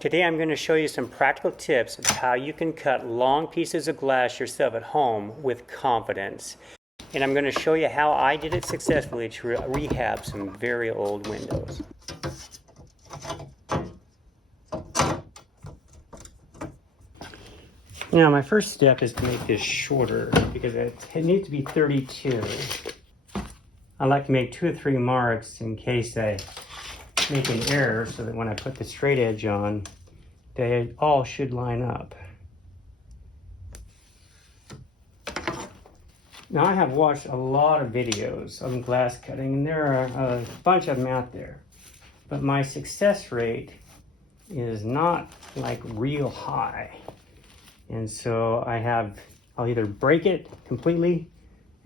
Today I'm going to show you some practical tips of how you can cut long pieces of glass yourself at home with confidence. And I'm going to show you how I did it successfully to rehab some very old windows. Now my first step is to make this shorter because it needs to be 32. I like to make 2 or 3 marks in case I make an error so that when I put the straight edge on, they all should line up. Now I have watched a lot of videos on glass cutting, and there are a bunch of them out there, but my success rate is not like real high. And so I'll either break it completely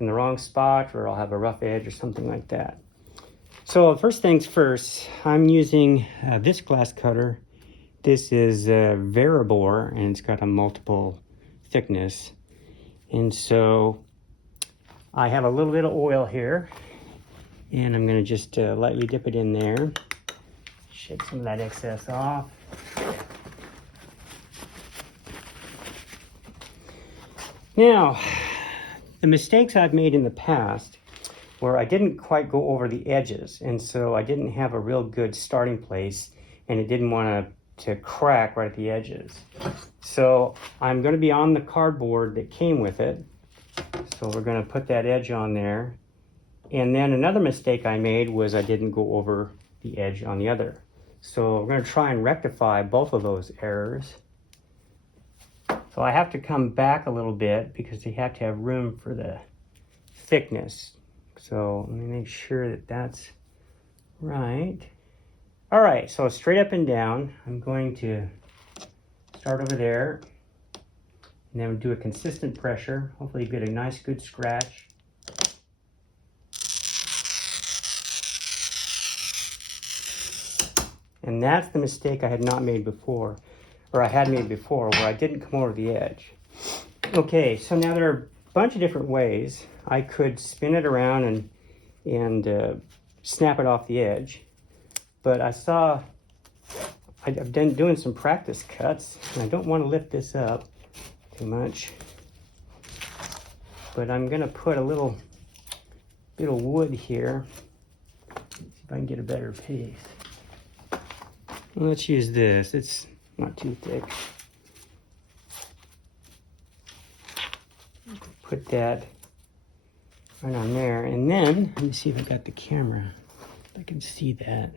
in the wrong spot, or I'll have a rough edge or something like that. So first things first, I'm using this glass cutter. This is Veribor, and it's got a multiple thickness. And so I have a little bit of oil here, and I'm going to just lightly dip it in there. Shake some of that excess off. Now, the mistakes I've made in the past where I didn't quite go over the edges, and so I didn't have a real good starting place, and it didn't want to crack right at the edges. So I'm going to be on the cardboard that came with it. So we're going to put that edge on there. And then another mistake I made was I didn't go over the edge on the other. So we're going to try and rectify both of those errors. So I have to come back a little bit because you have to have room for the thickness. So let me make sure that that's right. All right, so straight up and down, I'm going to start over there, and then we'll do a consistent pressure. Hopefully you get a nice good scratch. And that's the mistake I had not made before, or I had made before, where I didn't come over the edge. Okay, so now there are a bunch of different ways. I could spin it around and snap it off the edge. But I've been doing some practice cuts, and I don't want to lift this up too much. But I'm going to put a little bit of wood here. See if I can get a better piece. Well, let's use this. It's not too thick. Put that right on there, and then let me see if I got the camera. If I can see that.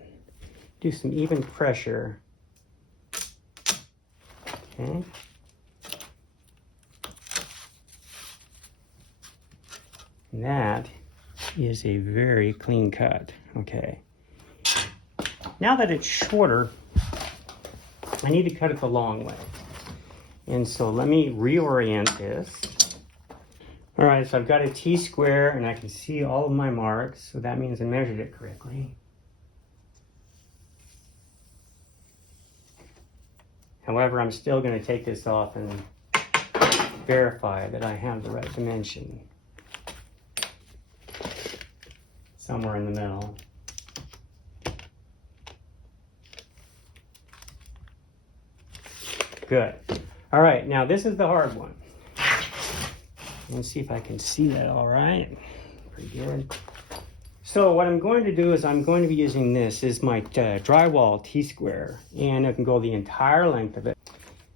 Do some even pressure. Okay. And that is a very clean cut. Okay. Now that it's shorter, I need to cut it the long way. And so let me reorient this. All right, so I've got a T-square, and I can see all of my marks, so that means I measured it correctly. However, I'm still going to take this off and verify that I have the right dimension. Somewhere in the middle. Good. All right, now this is the hard one. Let's see if I can see that all right. Pretty good. So what I'm going to do is I'm going to be using this is my drywall T-square, and I can go the entire length of it.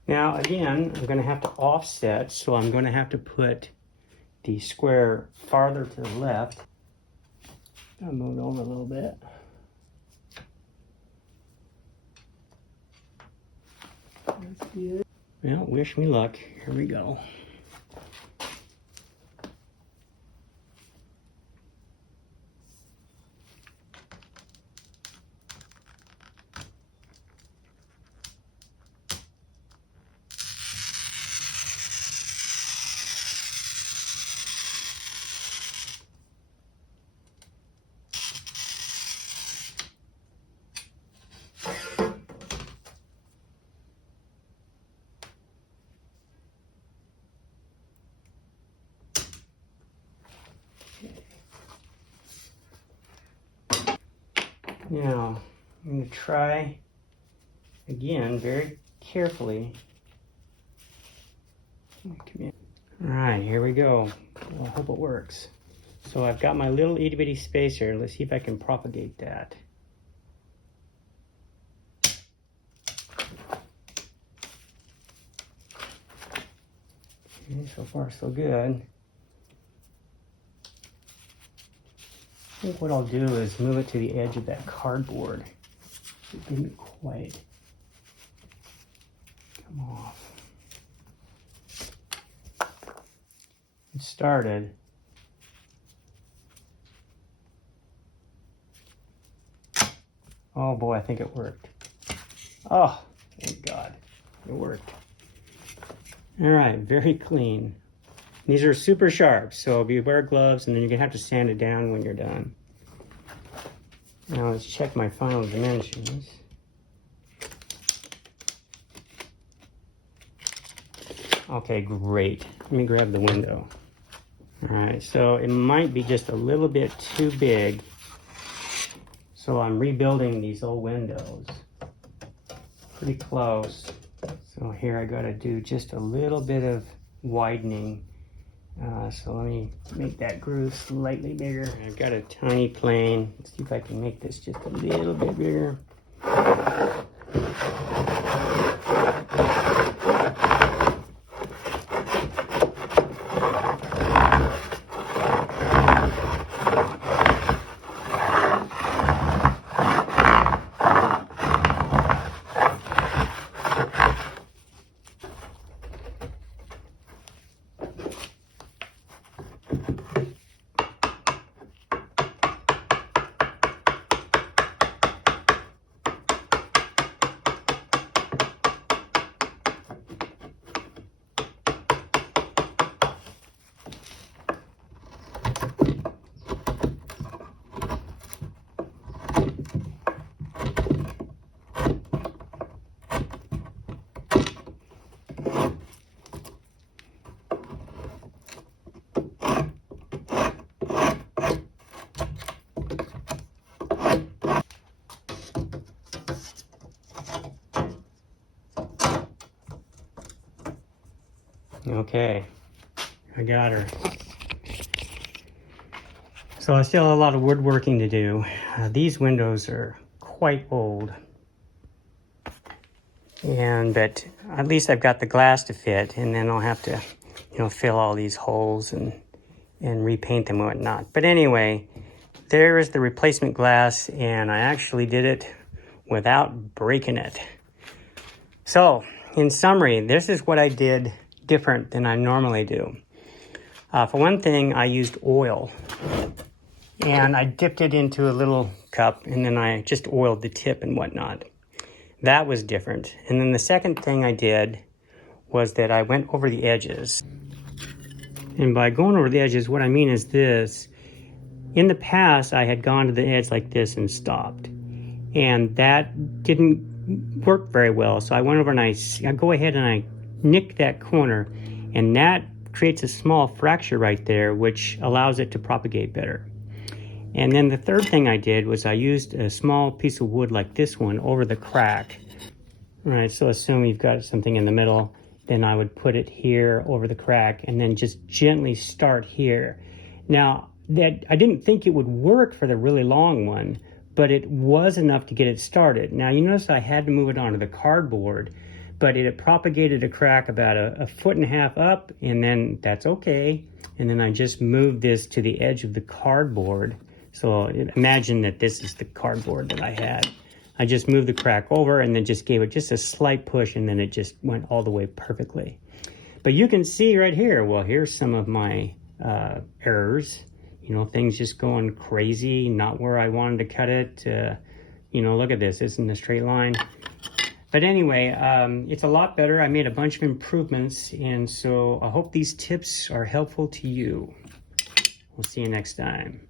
Now again, I'm going to have to offset, so I'm going to have to put the square farther to the left. I'll move it over a little bit. That's good. Well, wish me luck. Here we go. Now, I'm going to try again, very carefully. All right, here we go. Well, I hope it works. So I've got my little itty bitty spacer. Let's see if I can propagate that. Okay, so far so good. I think what I'll do is move it to the edge of that cardboard. It didn't quite come off. It started. Oh boy, I think it worked. Oh, thank God, it worked. All right, very clean. These are super sharp, so be wear gloves, and then you're gonna have to sand it down when you're done. Now let's check my final dimensions. Okay, great. Let me grab the window. All right, so it might be just a little bit too big. So I'm rebuilding these old windows. Pretty close. So here I gotta do just a little bit of widening. So let me make that groove slightly bigger. I've got a tiny plane. Let's see if I can make this just a little bit bigger. Okay, I got her. So I still have a lot of woodworking to do. These windows are quite old. But at least I've got the glass to fit, and then I'll have to, fill all these holes and repaint them and whatnot. But anyway, there is the replacement glass, and I actually did it without breaking it. So, in summary, this is what I did different than I normally do. For one thing, I used oil, and I dipped it into a little cup, and then I just oiled the tip and whatnot. That was different. And then the second thing I did was that I went over the edges. And by going over the edges, what I mean is this. In the past, I had gone to the edge like this and stopped. And that didn't work very well. So I went over and I go ahead and I nick that corner, and that creates a small fracture right there, which allows it to propagate better. And then the third thing I did was I used a small piece of wood like this one over the crack. All right, so assume you've got something in the middle, then I would put it here over the crack and then just gently start here. Now, that I didn't think it would work for the really long one, but it was enough to get it started. Now, you notice I had to move it onto the cardboard, but it had propagated a crack about a foot and a half up, and then that's okay. And then I just moved this to the edge of the cardboard. So imagine that this is the cardboard that I had. I just moved the crack over and then just gave it just a slight push, and then it just went all the way perfectly. But you can see right here, well, here's some of my errors. Things just going crazy, not where I wanted to cut it. Look at this, it's in a straight line. But anyway, it's a lot better. I made a bunch of improvements, and so I hope these tips are helpful to you. We'll see you next time.